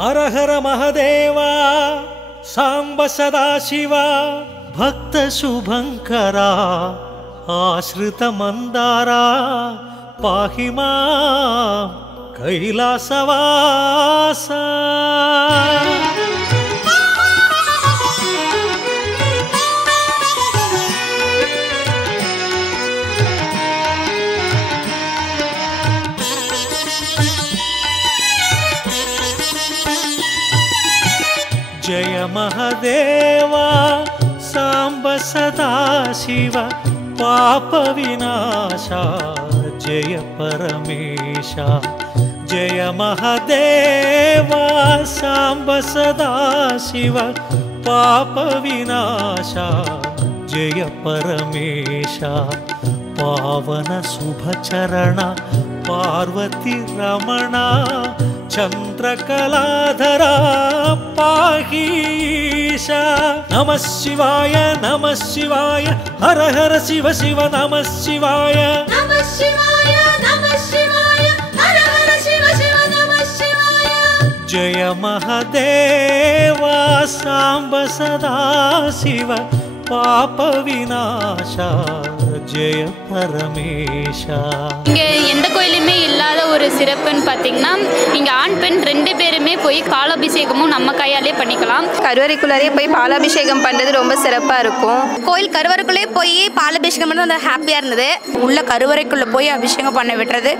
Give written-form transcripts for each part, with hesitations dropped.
हर हर महादेवा सांब सदाशिवा भक्त शुभंकरा आश्रित मंदारा पाहि मां कैलासवासा जय महादेवा सांब सदाशिव पाप विनाशा जय परमेशा जय महादेवा सांब सदाशिव पाप विनाशा जय परमेशा पावन शुभ चरण पार्वती रमणा चंद्रकलाधरा पाहीशा नमः शिवाय हर हर शिव शिव नमः शिवाय हर हर शिव शिव नमः शिवाय। जय महादेवा सांब सदाशिव पाप विनाशा जय परमेशा। இங்கே எந்த கோயிலுமே இல்லாத ஒரு சிறப்புன்னு பார்த்தீங்கன்னா இங்கே ஆண் பெண் 2 பேருமே போய் பாலாபிஷேகமும் நம்ம கையாலே பண்ணிக்கலாம். கருவறைக்குள்ளே போய் பாலாபிஷேகம் பண்ணுறது ரொம்ப சிறப்பாக இருக்கும். கோயில் கருவறைக்குள்ளே போய் பாலாபிஷேகம் பண்ணது அந்த ஹாப்பியாக இருந்தது. உள்ள கருவறைக்குள்ளே போய் அபிஷேகம் பண்ண விட்டுறது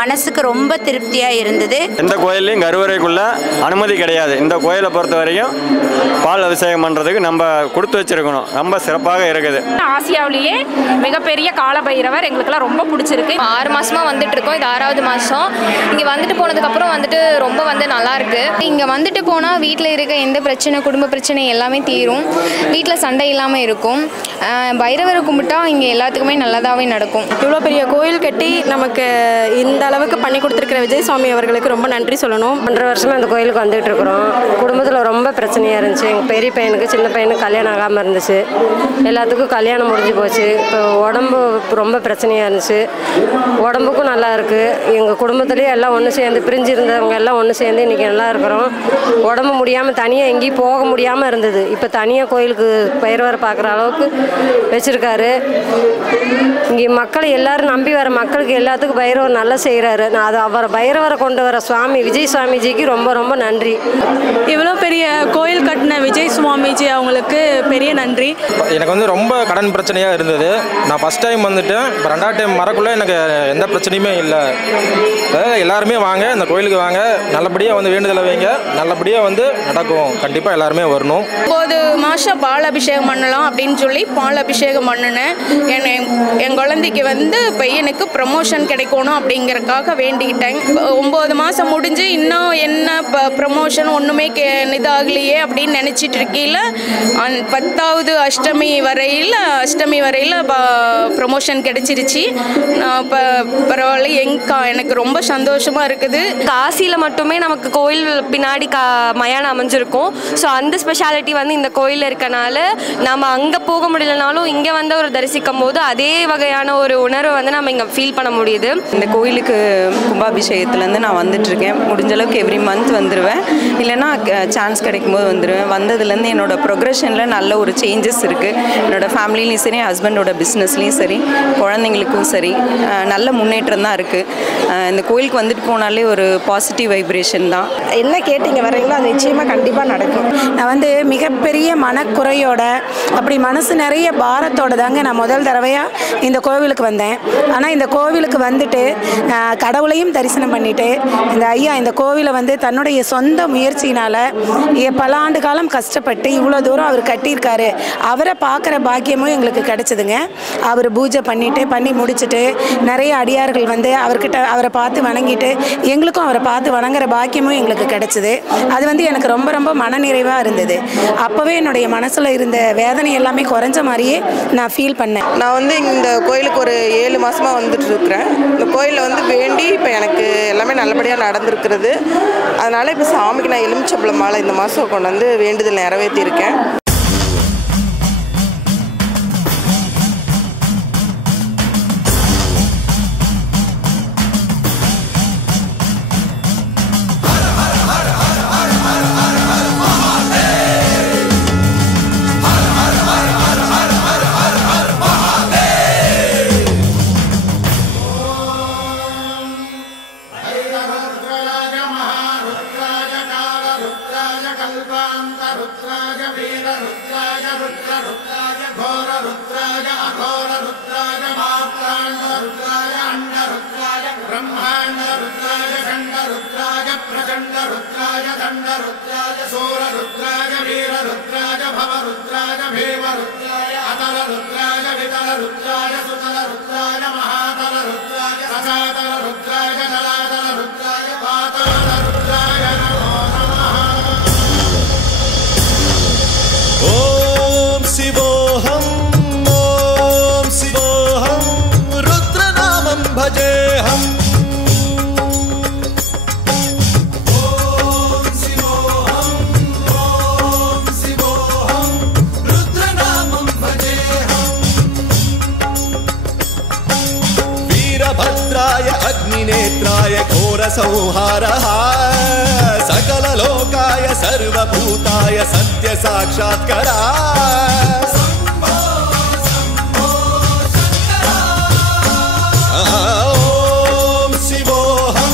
மனசுக்கு ரொம்ப திருப்தியாக இருந்தது. எந்த கோயிலையும் கருவறைக்குள்ள அனுமதி கிடையாது. இந்த கோயிலை பொறுத்த வரைக்கும் பால் அபிஷேகம் பண்ணுறதுக்கு நம்ம கொடுத்து வச்சிருக்கணும். ரொம்ப சிறப்பாக இருக்குது. ஆசியாவிலேயே மிகப்பெரிய காலபைரவர் எங்களுக்கெல்லாம் ரொம்ப பிடிச்சிருக்கு. 6 மாதமாக வந்துட்டு இருக்கோம். இது 6வது மாதம். இங்கே வந்துட்டு போனதுக்கப்புறம் வந்துட்டு ரொம்ப நல்லா இருக்கு. இங்கே வந்துட்டு போனால் வீட்டில் இருக்க எந்த பிரச்சனை, குடும்ப பிரச்சனை எல்லாமே தீரும். வீட்டில் சண்டை இல்லாமல் இருக்கும். பைரவரை கும்பிட்டா இங்கே எல்லாத்துக்குமே நல்லதாகவே நடக்கும். இவ்வளோ பெரிய கோயில் கட்டி நமக்கு இந்த அளவுக்கு பண்ணி கொடுத்துருக்கிற விஜய் சுவாமி அவர்களுக்கு ரொம்ப நன்றி சொல்லணும். 1.5 வருஷமாக இந்த கோயிலுக்கு வந்துட்டு இருக்கிறோம். குடும்பத்தில் ரொம்ப பிரச்சனையாக இருந்துச்சு. எங்கள் பெரிய பையனுக்கு சின்ன பையனுக்கு கல்யாணம் ஆகாமல் இருந்துச்சு. எல்லாத்துக்கும் கல்யாணம் முடிஞ்சு போச்சு. இப்போ உடம்பு ரொம்ப பிரச்சனையாக இருந்துச்சு. உடம்புக்கும் நல்லா இருக்குது. எங்கள் குடும்பத்துலேயே எல்லாம் ஒன்று சேர்ந்து பிரிஞ்சு இருந்தவங்க எல்லாம் ஒன்று சேர்ந்து இன்றைக்கி நல்லா இருக்கிறோம். உடம்பு முடியாமல் தனியாக எங்கேயும் போக முடியாமல் இருந்தது. இப்போ தனியாக கோயிலுக்கு பைரவரை பார்க்குற அளவுக்கு வச்சுருக்காரு. இங்கே மக்களை எல்லோரும் நம்பி வர மக்களுக்கு எல்லாத்துக்கும் பைரவர் நல்லா செய்கிறாரு. நான் அது அவரை பைரவரை கொண்டு வர சுவாமி விஜய் சுவாமிஜிக்கு ரொம்ப நன்றி. இவ்வளோ பெரிய கோயில் கட்டின விஜய் சுவாமிஜி அவங்களுக்கு பெரிய நன்றி. எனக்கு வந்து ரொம்ப கடன் பிரச்சனையாக இருந்தது. நான் ஃபஸ்ட் டைம் வந்துட்டேன். இப்போ 2வது டைம் வரக்குள்ளே எனக்கு எந்த பிரச்சனையுமே இல்லை. எல்லாருமே வாங்க, இந்த கோயிலுக்கு வாங்க, நல்லபடியாக வந்து வேண்டுதலை வைங்க, நல்லபடியாக வந்து நடக்கும். கண்டிப்பாக எல்லாருமே வரணும். 9 மாதம் பால் அபிஷேகம் பண்ணலாம் அப்படின்னு சொல்லி பால் அபிஷேகம் பண்ணினேன். என் குழந்தைக்கு வந்து பையனுக்கு ப்ரமோஷன் கிடைக்கணும் அப்படிங்கிறதுக்காக வேண்டிக்கிட்டேன். 9 மாதம் முடிஞ்சு இன்னும் என்ன ப்ரமோஷன் ஒன்றுமே இதாகலையே அப்படின்னு நினச்சிட்டு இருக்கையில் 10வது அஷ்டமி வரையில் ப்ரமோஷன் கிடைச்சிருச்சு. இப்போ பரவாயில்ல, எனக்கு ரொம்ப சந்தோஷமாக இருக்குது. காசியில் மட்டுமே நமக்கு கோயில் பின்னாடி மயானம் அமைஞ்சிருக்கும். ஸோ அந்த ஸ்பெஷாலிட்டி வந்து இந்த கோயிலில் இருக்கனால நம்ம அங்கே போக முடியலனாலும் இங்கே வந்து ஒரு தரிசிக்கும் போது அதே வகையான ஒரு உணர்வை வந்து நம்ம இங்கே ஃபீல் பண்ண முடியுது. இந்த கோயிலுக்கு கும்பாபிஷேகத்துலேருந்து நான் வந்துட்டுருக்கேன். முடிஞ்ச அளவுக்கு எவ்ரி மந்த் வந்துடுவேன், இல்லைனா சான்ஸ் கிடைக்கும் போது வந்துடுவேன். வந்ததுலேருந்து என்னோட ப்ரொக்ரெஷனில் நல்ல ஒரு சேஞ்சஸ் இருக்குது. என்னோடய ஃபேமிலிலையும் சரி, ஹஸ்பண்டோட பிஸ்னஸ்லேயும் சரி, குழந்தைங்களுக்கும் சரி நல்ல முன்னேற்றம் தான் இருக்குது. இந்த கோயிலுக்கு வந்துட்டு போனாலே ஒரு பாசிட்டிவ் வைப்ரேஷன் தான். என்ன கேட்டீங்க வரீங்களோ அது நிச்சயமாக கண்டிப்பாக நடக்கும். நான் வந்து மிகப்பெரிய மனக்குறையோட அப்படி மனசு நிறைய பாரத்தோடு தாங்க நான் முதல் தடவையாக இந்த கோவிலுக்கு வந்தேன். ஆனால் இந்த கோவிலுக்கு வந்துட்டு கடவுளையும் தரிசனம் பண்ணிவிட்டு இந்த ஐயா இந்த கோவிலை வந்து தன்னுடைய சொந்த முயற்சியினால் பல ஆண்டு காலம் கஷ்டப்பட்டு இவ்வளோ தூரம் அவர் கட்டியிருக்காரு. அவரை பார்க்குற பாக்கியமும் எங்களுக்கு கிடச்சிதுங்க. அவர் பூஜை பண்ணி முடிச்சுட்டு நிறைய அடியார்கள் வந்து அவரை பார்த்து வணங்கிட்டு எங்களுக்கும் அவரை பார்த்து வணங்குற பாக்கியமும் எங்களுக்கு கிடச்சிது. அது வந்து எனக்கு ரொம்ப மனநிறைவாக இருந்தது. அப்போவே என்னுடைய மனசில் இருந்த வேதனை எல்லாமே குறைஞ்ச மாதிரியே நான் ஃபீல் பண்ணேன். நான் வந்து இந்த கோயிலுக்கு ஒரு 7 மாதமாக வந்துட்டு இருக்கிறேன். இந்த கோயிலில் வந்து வேண்டி இப்போ எனக்கு எல்லாமே நல்லபடியாக நடந்திருக்கிறது. அதனால் இப்போ சாமிக்கு நான் எலுமிச்சம்பழம் மாலை இந்த மாதம் கொண்டு வந்து வேண்டுதல் நிறைவேற்றியிருக்கேன். सर्वान्तरुद्राय वीररुद्राय रुद्ररुद्राय घोररुद्राय अघोररुद्राय मात्राण्डरुद्राय अण्डरुद्राय ब्रह्माण्डरुद्राय खण्डरुद्राय प्रचण्डरुद्राय दण्डरुद्राय सूररुद्राय वीररुद्राय भवरुद्राय भीमरुद्राय अतलरुद्राय वितलरुद्राय सुतलरुद्राय महातलरुद्राय सचातलरुद्राय जलातलरुद्राय पातालरुद्राय नमो नमः। ॐ शिवोऽहं रुद्रनामं भजेऽहम्। वीरभद्राय अग्निनेत्राय घोरसंहारः सकललोकाय सर्वभूताय सत्यसाक्षात्करा। ॐ शिवोऽहं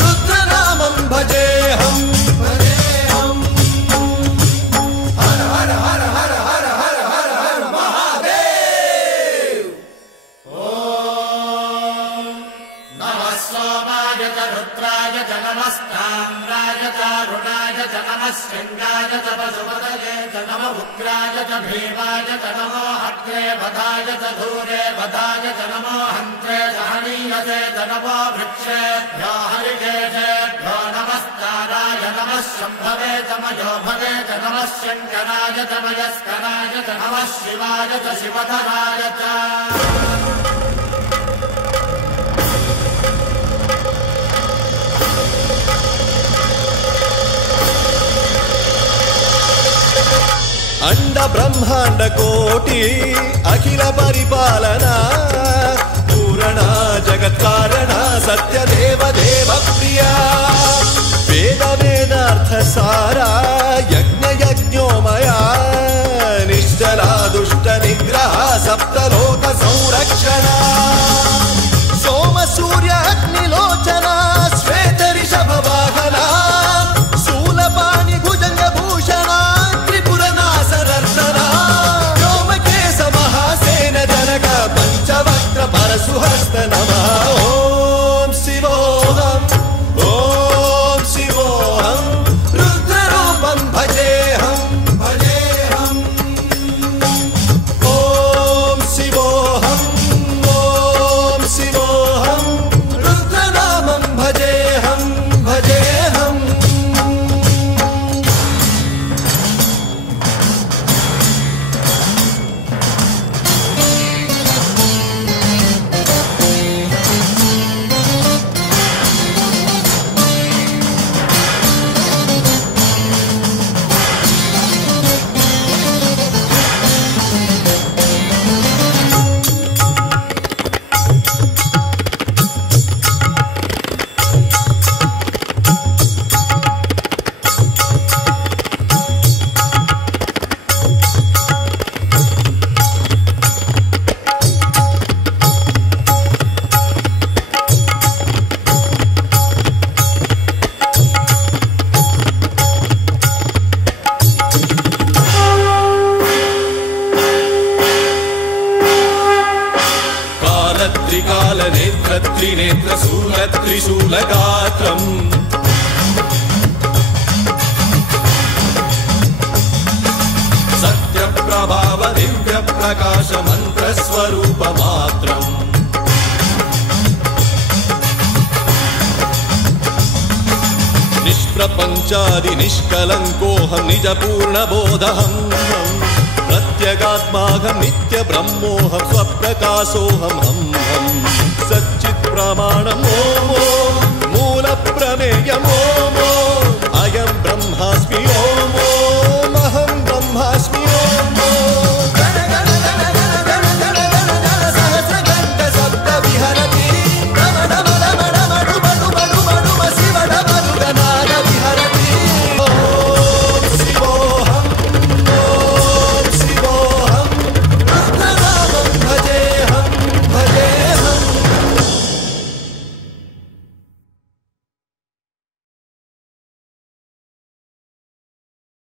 रुद्रनामं भजेऽहम्। हर हर हर हर हर हर हर हर महादेव। नमः सोमाय च रुद्राय च नमस्ताम्राय च अरुणाय च नमः शृङ्गाय च पशुपतये च नमः उग्राय च भीमाय च नमो अग्रे वधाय च धूरे वधाय च नमो हन्त्रे च हनीयसे च नमो वृक्षेभ्यो हरिकेशेभ्यो नमस्काराय नमः शम्भवे च मयोभवे च नमः शङ्कराय च मयस्कराय च नमः शिवाय च शिवधराय च। अंड ब्रह्मांड कोटि अखिल परिपालना पूरणा जगत्कारणा सत्यदेव देव प्रिया वेद वेदार्थ सारा यज्ञ यज्ञोमया निश्चला दुष्ट निग्रह सप्तलोक संरक्षणा सोम सूर्य अग्निलोचना श्वेत ऋषभ वाहना शूलपाणि भुजंग भूषणा पंचवक्त्र परशुहस्त नमः। ॐ शिवोऽहं रुद्ररूपं भजेऽहं। ॐ शिवोऽहं रुद्रनामं भजेऽहं। त्रिकालनेत्र त्रिनेत्र शूलत्रिशूलगात्रम् सत्यप्रभाव दिव्यप्रकाश मन्त्रस्वरूपमात्रम् निष्प्रपञ्चादि निष्कलङ्कोऽहं निजपूर्णबोधहं प्रत्यगात्माहं नित्यब्रह्मोऽहं स्वप्रकाशोऽहं सच्चित् प्रमाणम् ॐ मूलप्रमेयम् ॐ